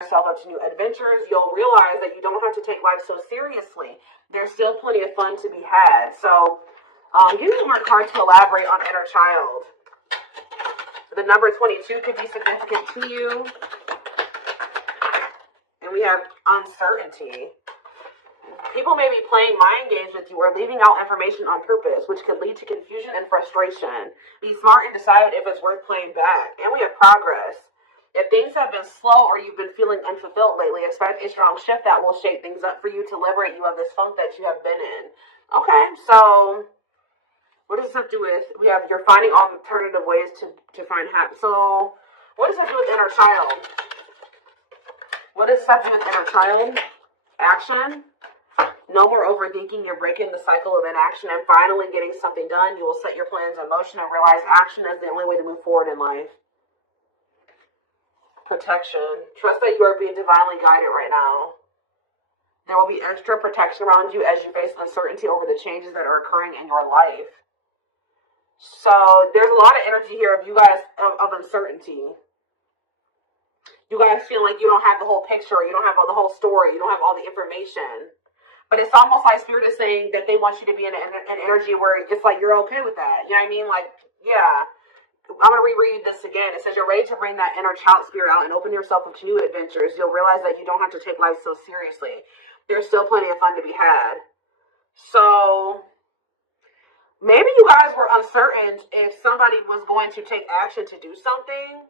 yourself up to new adventures. You'll realize that you don't have to take life so seriously. There's still plenty of fun to be had. So give me more cards to elaborate on inner child. The number 22 could be significant to you. And we have uncertainty. People may be playing mind games with you or leaving out information on purpose, which could lead to confusion and frustration. Be smart and decide if it's worth playing back. And we have progress. If things have been slow or you've been feeling unfulfilled lately, expect a strong shift that will shake things up for you to liberate you of this funk that you have been in. Okay, so what does this have to do with? We have you're finding alternative ways to find happiness. So what does that do with inner child? What does this have to do with inner child? Action. No more overthinking. You're breaking the cycle of inaction and finally getting something done. You will set your plans in motion and realize action is the only way to move forward in life. Protection. Trust that you are being divinely guided right now. There will be extra protection around you as you face uncertainty over the changes that are occurring in your life. So there's a lot of energy here of you guys of uncertainty. You guys feel like you don't have the whole picture. You don't have the whole story. You don't have all the information. But it's almost like Spirit is saying that they want you to be in an energy where it's like you're okay with that. You know what I mean? Like, yeah. I'm going to reread this again. It says you're ready to bring that inner child spirit out and open yourself up to new adventures. You'll realize that you don't have to take life so seriously. There's still plenty of fun to be had. So maybe you guys were uncertain if somebody was going to take action to do something.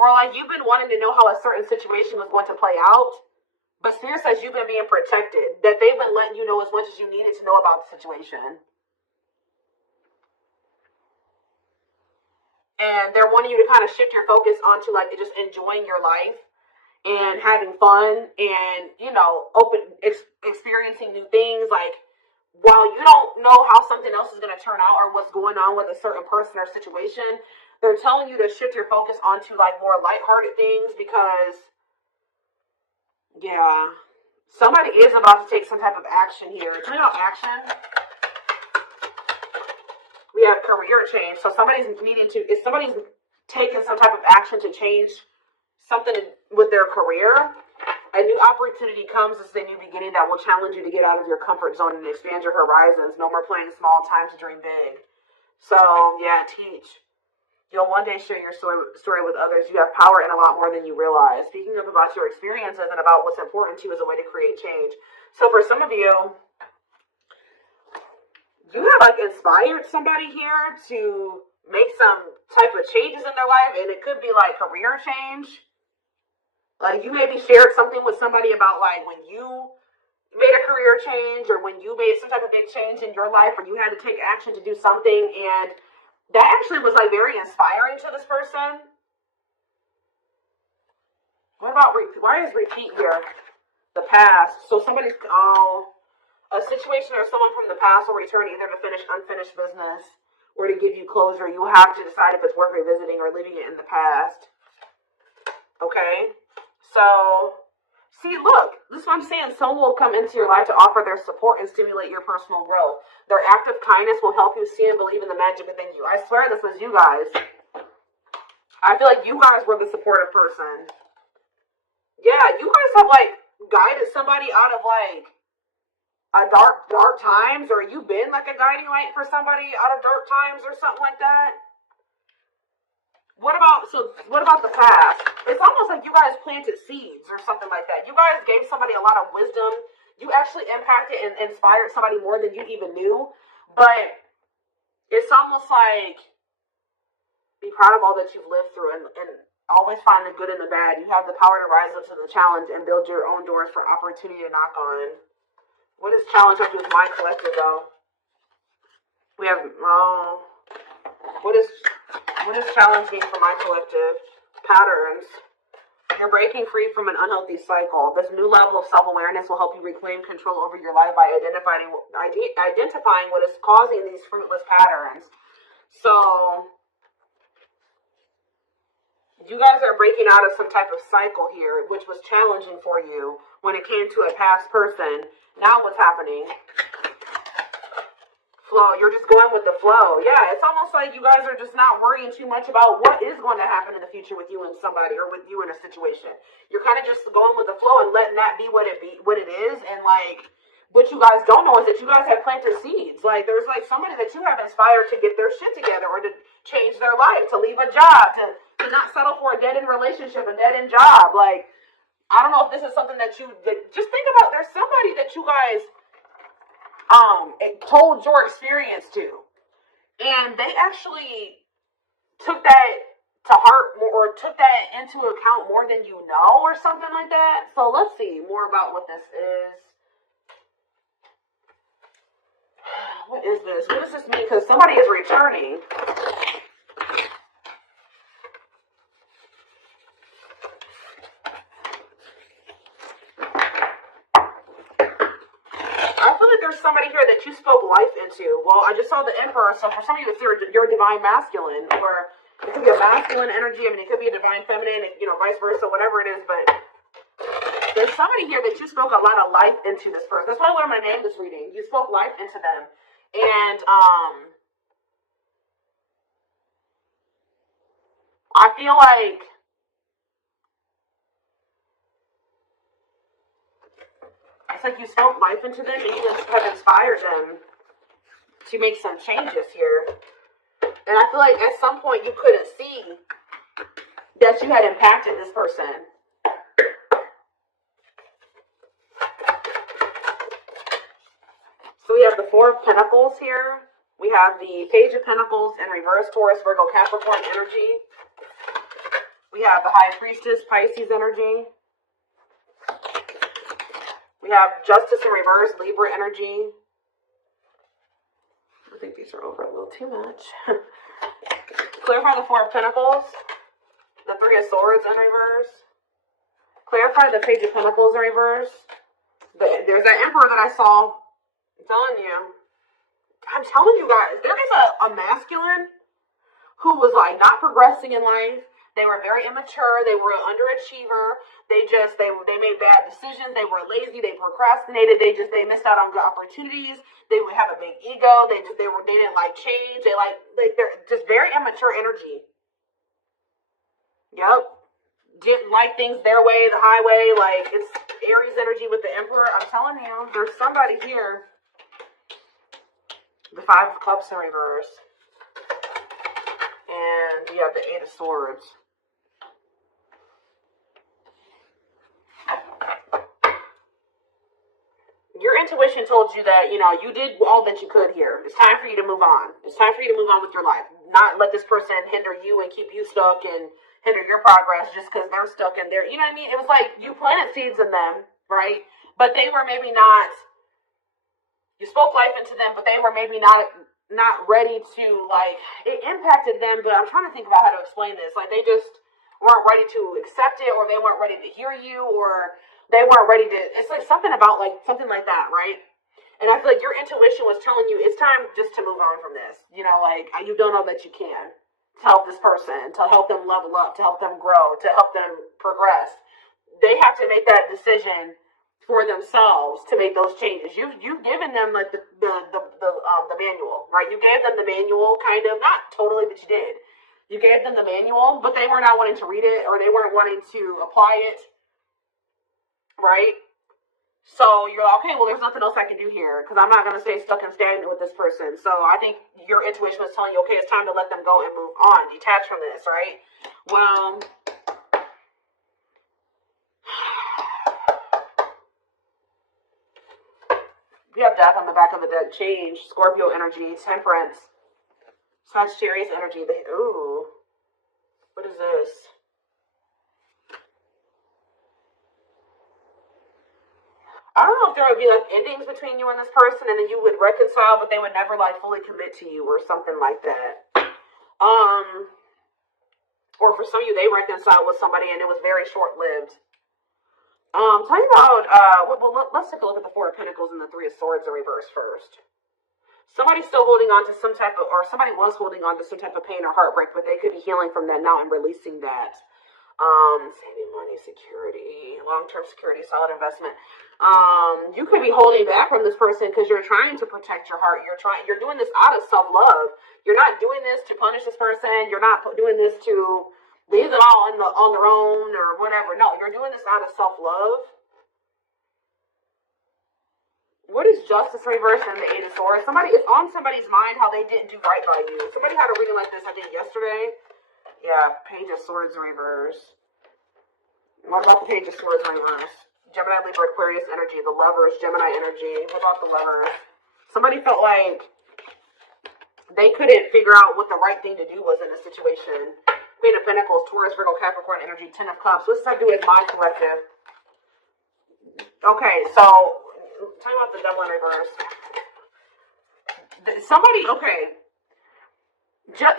Or like you've been wanting to know how a certain situation was going to play out. But Spirit says you've been being protected. That they've been letting you know as much as you needed to know about the situation. And they're wanting you to kind of shift your focus onto like just enjoying your life and having fun and, you know, experiencing new things. Like, while you don't know how something else is going to turn out or what's going on with a certain person or situation, they're telling you to shift your focus onto like more lighthearted things because, yeah, somebody is about to take some type of action here. Talking about action, we have career change. So somebody's taking some type of action to change something with their career, a new opportunity comes. This is a new beginning that will challenge you to get out of your comfort zone and expand your horizons. No more playing small, time to dream big. So, yeah, teach. You'll one day share your story with others. You have power in a lot more than you realize. Speaking up about your experiences and about what's important to you is a way to create change. So for some of you, you have like inspired somebody here to make some type of changes in their life, and it could be like career change. Like you maybe shared something with somebody about like when you made a career change or when you made some type of big change in your life or you had to take action to do something, and that actually was like very inspiring to this person. What about why is repeat here? The past. So somebody's a situation or someone from the past will return either to finish unfinished business or to give you closure. You have to decide if it's worth revisiting or leaving it in the past. Okay? So, see, look, this is what I'm saying. Someone will come into your life to offer their support and stimulate your personal growth. Their act of kindness will help you see and believe in the magic within you. I swear this was you guys. I feel like you guys were the supportive person. Yeah, you guys have, like, guided somebody out of, like, a dark times, or you've been like a guiding light for somebody out of dark times or something like that. What about the past? It's almost like you guys planted seeds or something like that. You guys gave somebody a lot of wisdom. You actually impacted and inspired somebody more than you even knew. But it's almost like be proud of all that you've lived through and always find the good and the bad. You have the power to rise up to the challenge and build your own doors for opportunity to knock on. What does challenge have to do with my collective, though? We have, what is challenge mean for my collective? Patterns. You're breaking free from an unhealthy cycle. This new level of self-awareness will help you reclaim control over your life by identifying what is causing these fruitless patterns. So, you guys are breaking out of some type of cycle here, which was challenging for you when it came to a past person. Now what's happening? Flow. You're just going with the flow. Yeah, it's almost like you guys are just not worrying too much about what is going to happen in the future with you and somebody, or with you in a situation. You're kind of just going with the flow and letting that be what it is. And like, what you guys don't know is that you guys have planted seeds. Like, there's like somebody that you have inspired to get their shit together, or to change their life, to leave a job, to not settle for a dead-end relationship, a dead-end job. Like, I don't know if this is something that just think about. There's somebody that you guys told your experience to, and they actually took that to heart more, or took that into account more than you know, or something like that. So let's see more about what this is. What is this? What does this mean? Because somebody is returning. Somebody here that you spoke life into. Well, I just saw the Emperor, so for some of you, it's your divine masculine, or it could be a masculine energy. I mean, it could be a divine feminine, and, vice versa, whatever it is. But there's somebody here that you spoke a lot of life into this person. That's why I wanted to name this reading. You spoke life into them, and I feel like it's like you spoke life into them, and you have inspired them to make some changes here. And I feel like at some point you couldn't see that you had impacted this person. So we have the Four of Pentacles here. We have the Page of Pentacles in reverse, Taurus, Virgo, Capricorn energy. We have the High Priestess, Pisces energy. We have Justice in reverse, Libra energy. I think these are over a little too much. Clarify the Four of Pentacles. The Three of Swords in reverse. Clarify the Page of Pentacles in reverse. There's that Emperor that I saw. I'm telling you guys, there is a masculine who was like not progressing in life. They were very immature. They were an underachiever. They made bad decisions. They were lazy. They procrastinated. They missed out on good opportunities. They would have a big ego. They didn't like change. They're just very immature energy. Yep. Didn't like things their way, the highway. Like, it's Aries energy with the Emperor. I'm telling you, there's somebody here. The Five of Cups in reverse. And you have the Eight of Swords. Your intuition told you that, you did all that you could here. It's time for you to move on. It's time for you to move on with your life. Not let this person hinder you and keep you stuck and hinder your progress just because they're stuck in there. You know what I mean? It was like you planted seeds in them, right? But they were maybe not, you spoke life into them, but they were maybe not ready to, like, it impacted them, but I'm trying to think about how to explain this. Like, they just weren't ready to accept it, or they weren't ready to hear you, or they weren't ready to, it's like something like that, right? And I feel like your intuition was telling you it's time just to move on from this. Like, you've done all that you can to help this person, to help them level up, to help them grow, to help them progress. They have to make that decision for themselves to make those changes. You've given them like the manual, right? You gave them the manual, kind of, not totally, but you did. You gave them the manual, but they were not wanting to read it, or they weren't wanting to apply it, right? So you're like, okay, well, there's nothing else I can do here, because I'm not going to stay stuck and stagnant with this person. So I think your intuition was telling you, okay, it's time to let them go and move on, detach from this, right? Well, we have Death on the back of the deck. Change, Scorpio energy, Temperance, Sagittarius energy. Ooh, what is this? I don't know if there would be like endings between you and this person, and then you would reconcile, but they would never like fully commit to you or something like that. Or for some of you, they reconciled with somebody and it was very short-lived. Tell me about, let's take a look at the Four of Pentacles and the Three of Swords in reverse first. Somebody's still holding on to some type of, or somebody was holding on to some type of pain or heartbreak, but they could be healing from that now and releasing that. Saving money, security, long-term security, solid investment. You could be holding back from this person because you're trying to protect your heart. You're doing this out of self-love. You're not doing this to punish this person. You're not doing this to leave them all on their own or whatever. No, you're doing this out of self-love. What is justice reverse and the Eight of Swords? It's on somebody's mind how they didn't do right by you. Somebody had a reading like this, I think, yesterday. Yeah, Page of Swords reverse. What about the Page of Swords reverse? Gemini, Libra, Aquarius energy. The Lovers, Gemini energy. What about the Lovers? Somebody felt like they couldn't figure out what the right thing to do was in a situation. Queen of Pentacles, Taurus, Virgo, Capricorn energy. Ten of Cups. What does that do with my collective? Okay, so tell me about the Devil in reverse.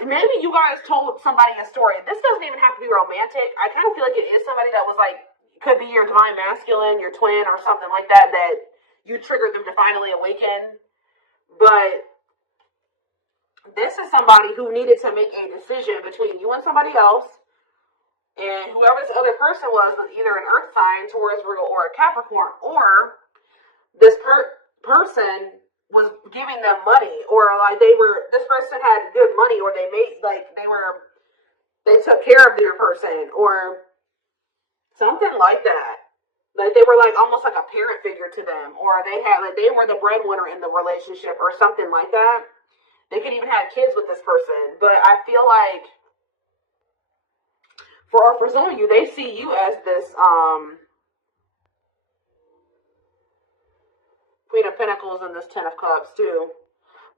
Maybe you guys told somebody a story. This doesn't even have to be romantic. I kind of feel like it is somebody that was like, could be your divine masculine, your twin, or something like that, that you triggered them to finally awaken. But this is somebody who needed to make a decision between you and somebody else. And whoever this other person was either an earth sign, Taurus, Virgo, or a Capricorn, or this person was giving them money, or like this person had good money, or they took care of their person, or something like that. Like they were like almost like a parent figure to them, or they were the breadwinner in the relationship, or something like that. They could even have kids with this person, but I feel like for some of you, they see you as this Queen of Pentacles and this Ten of Cups too.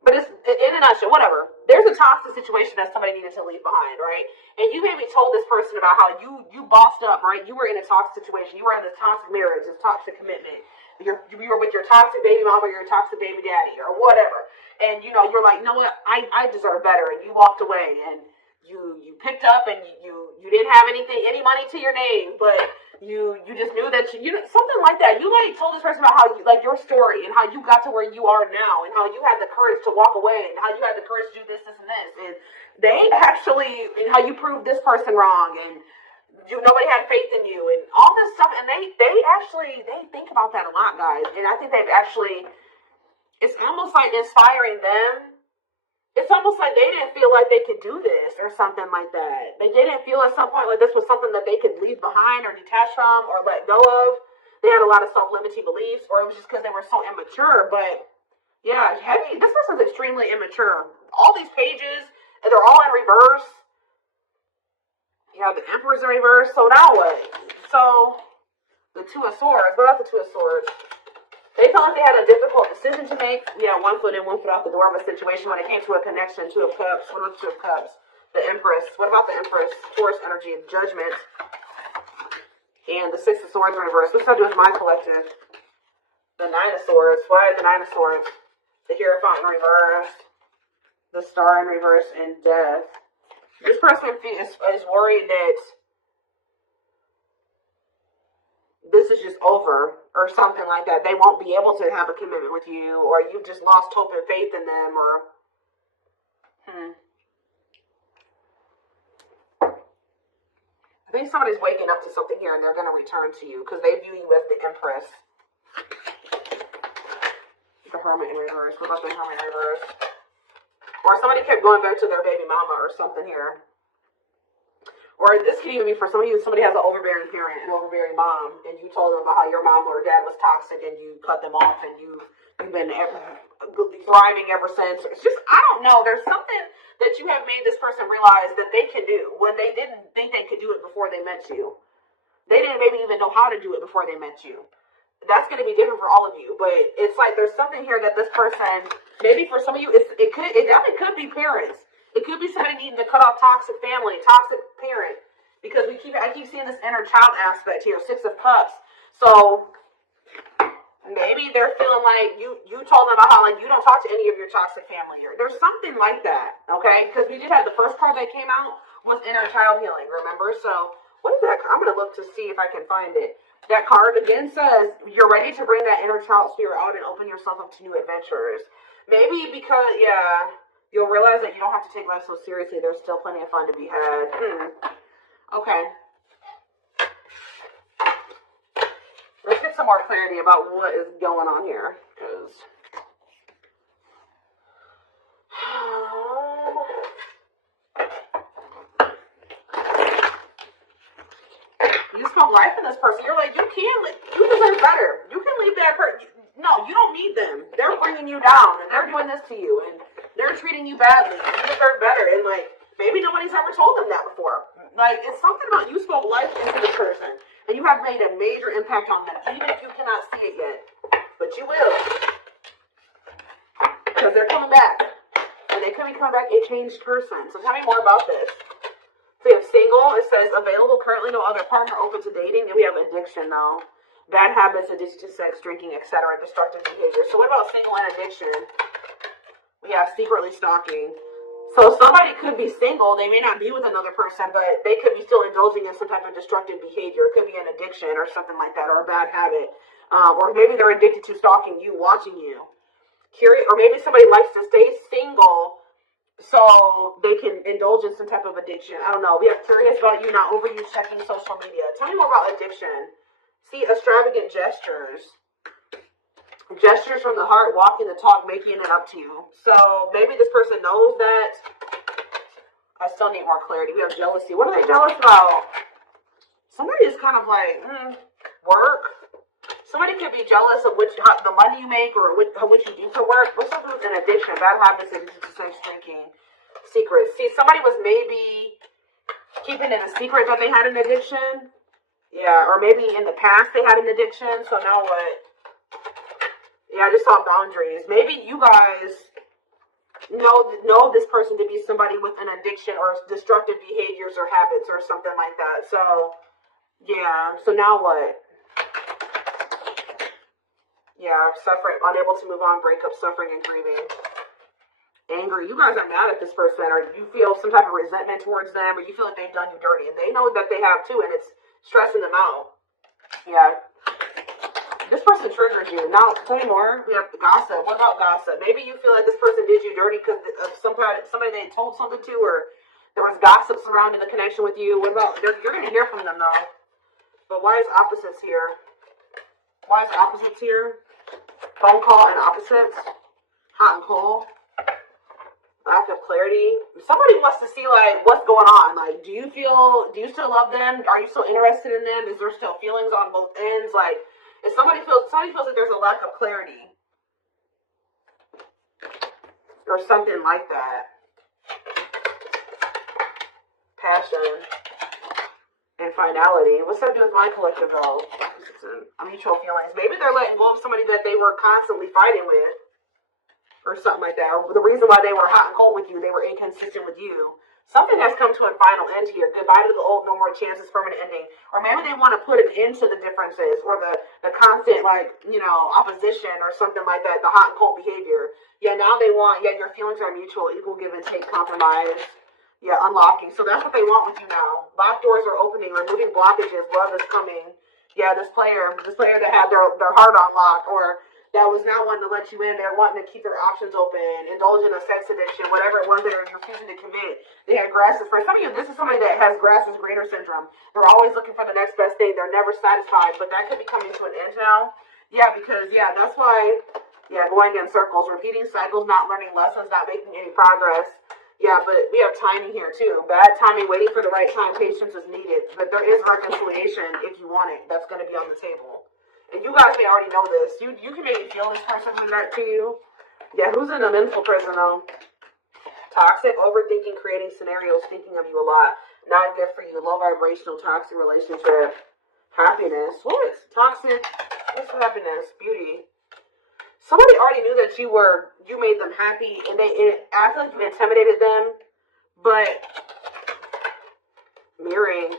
But it's in a nutshell, whatever. There's a toxic situation that somebody needed to leave behind, right? And you maybe told this person about how you bossed up, right? You were in a toxic situation. You were in this toxic marriage, this toxic commitment. You were with your toxic baby mama or your toxic baby daddy or whatever. And you're like, you know what? I deserve better. And you walked away and you picked up and you didn't have any money to your name, but you just knew that you something like that. You like told this person about how your story and how you got to where you are now and how you had the courage to walk away and how you had the courage to do this and this, and they actually, and how you proved this person wrong, and nobody had faith in you and all this stuff. And they think about that a lot, guys. And I think it's almost like inspiring them. It's almost like they didn't feel like they could do this or something like that. They didn't feel at some point like this was something that they could leave behind or detach from or let go of. They had a lot of self-limiting beliefs, or it was just because they were so immature. But yeah, this person's extremely immature. All these pages, and they're all in reverse. You have the Emperor's in reverse. So now what? So the Two of Swords. What about the Two of Swords? They felt like they had a difficult decision to make. Yeah, 1 foot in, 1 foot out the door of a situation when it came to a connection. Two of Cups. What about the Two of Cups? The Empress. What about the Empress? Taurus energy, Judgment. And the Six of Swords in reverse. What's that do with my collective? The Nine of Swords. Why the Nine of Swords? The Hierophant in reverse. The Star in reverse, and Death. This person is worried that this is just over or something like that. They won't be able to have a commitment with you, or you've just lost hope and faith in them, or I think somebody's waking up to something here and they're going to return to you because they view you as the Empress. The Hermit in reverse. What about the Hermit in reverse? Or somebody kept going back to their baby mama or something here. Or this could even be for some of you, somebody has an overbearing parent, an overbearing mom, and you told them about how your mom or dad was toxic and you cut them off and you've been thriving ever since. It's just, I don't know. There's something that you have made this person realize that they can do when they didn't think they could do it before they met you. They didn't maybe even know how to do it before they met you. That's going to be different for all of you, but it's like there's something here that this person, maybe for some of you, it definitely could be parents. It could be somebody needing to cut off toxic family, toxic parent, because I keep seeing this inner child aspect here, Six of Cups. So maybe they're feeling like you told them about how like you don't talk to any of your toxic family here. There's something like that, okay? Because we did have the first card that came out was inner child healing, remember? So what is that? I'm going to look to see if I can find it. That card again says you're ready to bring that inner child spirit out and open yourself up to new adventures. Maybe because, you'll realize that you don't have to take life so seriously. There's still plenty of fun to be had. Okay. get some more clarity about what is going on here. Because you spoke life in this person. You're like, you deserve better. You can leave that person. No, you don't need them. They're bringing you down, and they're doing this to you, and they're treating you badly. You deserve better, and like, maybe nobody's ever told them that before. Like, it's something about you spoke life into this person, and you have made a major impact on them, even if you cannot see it yet. But you will, because they're coming back, and they could be coming back a changed person. So tell me more about this. So we have single. It says available, currently no other partner, open to dating, and we have addiction now. Bad habits, addiction to sex, drinking, etc., destructive behavior. So what about single and addiction? We have secretly stalking. So somebody could be single. They may not be with another person, but they could be still indulging in some type of destructive behavior. It could be an addiction or something like that, or a bad habit. Or maybe they're addicted to stalking you, watching you. Curious, or maybe somebody likes to stay single so they can indulge in some type of addiction. I don't know. We have curious about you, not overuse checking social media. Tell me more about addiction. See, extravagant gestures. Gestures from the heart, walking the talk, making it up to you. So maybe this person knows that. I still need more clarity. We have jealousy. What are they jealous about? Somebody is kind of like, work. Somebody could be jealous of the money you make or what you do for work. What's up with an addiction? Bad habits, addiction to sex, drinking, secrets. See, somebody was maybe keeping it a secret that they had an addiction. Yeah, or maybe in the past they had an addiction, so now what? Yeah, I just saw boundaries. Maybe you guys know this person to be somebody with an addiction or destructive behaviors or habits or something like that. So, yeah, so now what? Yeah, suffering, unable to move on, breakup, suffering, and grieving. Angry. You guys are mad at this person, or you feel some type of resentment towards them, or you feel like they've done you dirty, and they know that they have too, and it's stressing them out. Yeah. This person triggers you. Now, tell me more. We have gossip. What about gossip? Maybe you feel like this person did you dirty because of somebody they told something to, or there was gossip surrounding the connection with you. What about, you're going to hear from them, though. But why is opposites here? Why is opposites here? Phone call and opposites. Hot and cold. Lack of clarity. Somebody wants to see, like, what's going on. Like, do you still love them? Are you still interested in them? Is there still feelings on both ends? Like, if somebody feels like there's a lack of clarity. Or something like that. Passion. And finality. What's that do with my collective, though? Mutual feelings. Maybe they're letting go of somebody that they were constantly fighting with. Or something like that. Or the reason why they were hot and cold with you, they were inconsistent with you. Something has come to a final end here. Goodbye to the old, no more chances, permanent ending. Or maybe they want to put an end to the differences or the constant, opposition or something like that, the hot and cold behavior. Yeah, now they want, your feelings are mutual, equal give and take, compromise. Yeah, unlocking. So that's what they want with you now. Locked doors are opening, removing blockages, love is coming. Yeah, this player that had their heart on lock, or that was not wanting to let you in. They're wanting to keep their options open, indulge in a sex addiction, whatever it was they're refusing to commit. They had grass is first. Some of you, this is somebody that has grass is greener syndrome. They're always looking for the next best thing. They're never satisfied, but that could be coming to an end now. Yeah, because, that's why, going in circles, repeating cycles, not learning lessons, not making any progress. Yeah, but we have timing here, too. Bad timing, waiting for the right time. Patience is needed. But there is reconciliation if you want it. That's going to be on the table. And you guys may already know this. You can maybe feel this person doing that to you. Yeah, who's in a mental prison, though? Toxic, overthinking, creating scenarios, thinking of you a lot. Not good for you. Low vibrational, toxic relationship. Happiness. What? Toxic. What's happiness? Beauty. Somebody already knew that you made them happy, and I feel like you intimidated them, but mirroring.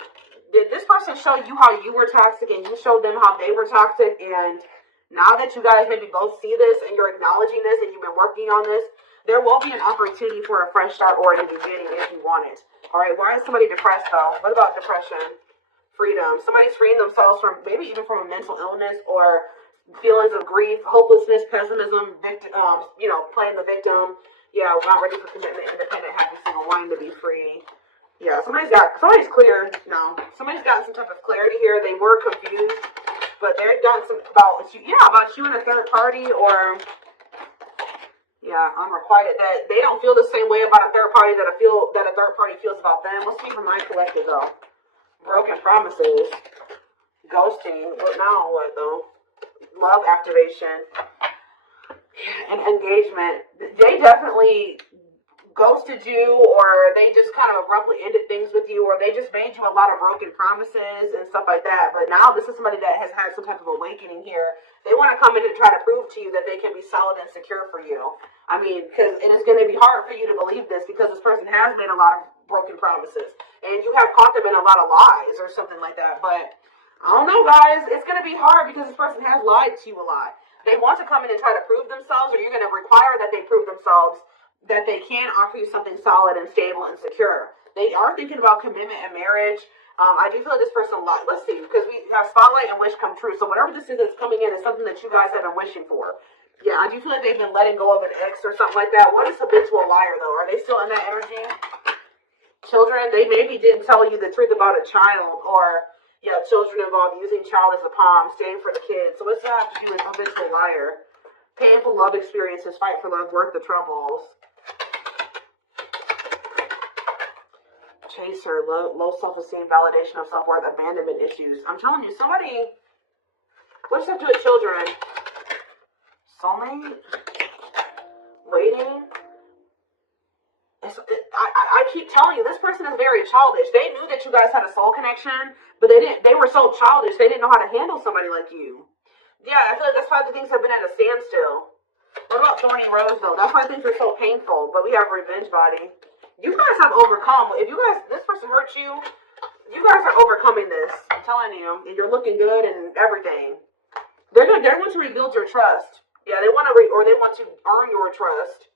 Did this person show you how you were toxic, and you showed them how they were toxic, and now that you guys maybe both see this, and you're acknowledging this, and you've been working on this, there will be an opportunity for a fresh start or a new beginning if you want it. Alright, why is somebody depressed, though? What about depression? Freedom. Somebody's freeing themselves from, maybe even from a mental illness, or feelings of grief, hopelessness, pessimism, playing the victim. Yeah, not ready for commitment, independent, happy, single, wanting to be free. Yeah, somebody's clear now. Somebody's got some type of clarity here. They were confused. But they're done some about you, about you and a third party, or unrequited, that they don't feel the same way about a third party that a third party feels about them. Let's see from my collective though. Broken promises, ghosting. What now? What though? Love activation and engagement. They definitely ghosted you, or they just kind of abruptly ended things with you, or they just made you a lot of broken promises and stuff like that. But now this is somebody that has had some type of awakening here. They want to come in and try to prove to you that they can be solid and secure for you. I mean, because it is going to be hard for you to believe this, because this person has made a lot of broken promises, and you have caught them in a lot of lies or something like that. But I don't know, guys. It's going to be hard because this person has lied to you a lot. They want to come in and try to prove themselves, or you're going to require that they prove themselves, that they can offer you something solid and stable and secure. They are thinking about commitment and marriage. I do feel like this person, let's see, because we have spotlight and wish come true. So whatever this is that's coming in is something that you guys have been wishing for. Yeah, I do feel like they've been letting go of an ex or something like that. What is habitual liar, though? Are they still in that energy? Children, they maybe didn't tell you the truth about a child, or, children involved using child as a palm, staying for the kids. So what's that have to do with habitual liar? Painful love experiences, fight for love, worth the troubles. Chaser, low self-esteem, validation of self-worth, abandonment issues. I'm telling you, somebody, what does that do with children? Soulmate? Waiting? I keep telling you, this person is very childish. They knew that you guys had a soul connection, but they were so childish, they didn't know how to handle somebody like you. Yeah, I feel like that's why the things have been at a standstill. What about Thorny Rose, though? That's why things are so painful, but we have Revenge Body. You guys have overcome. If this person hurt you, you guys are overcoming this. I'm telling you, and you're looking good and everything. They're going to rebuild your trust. Yeah, they want to earn your trust.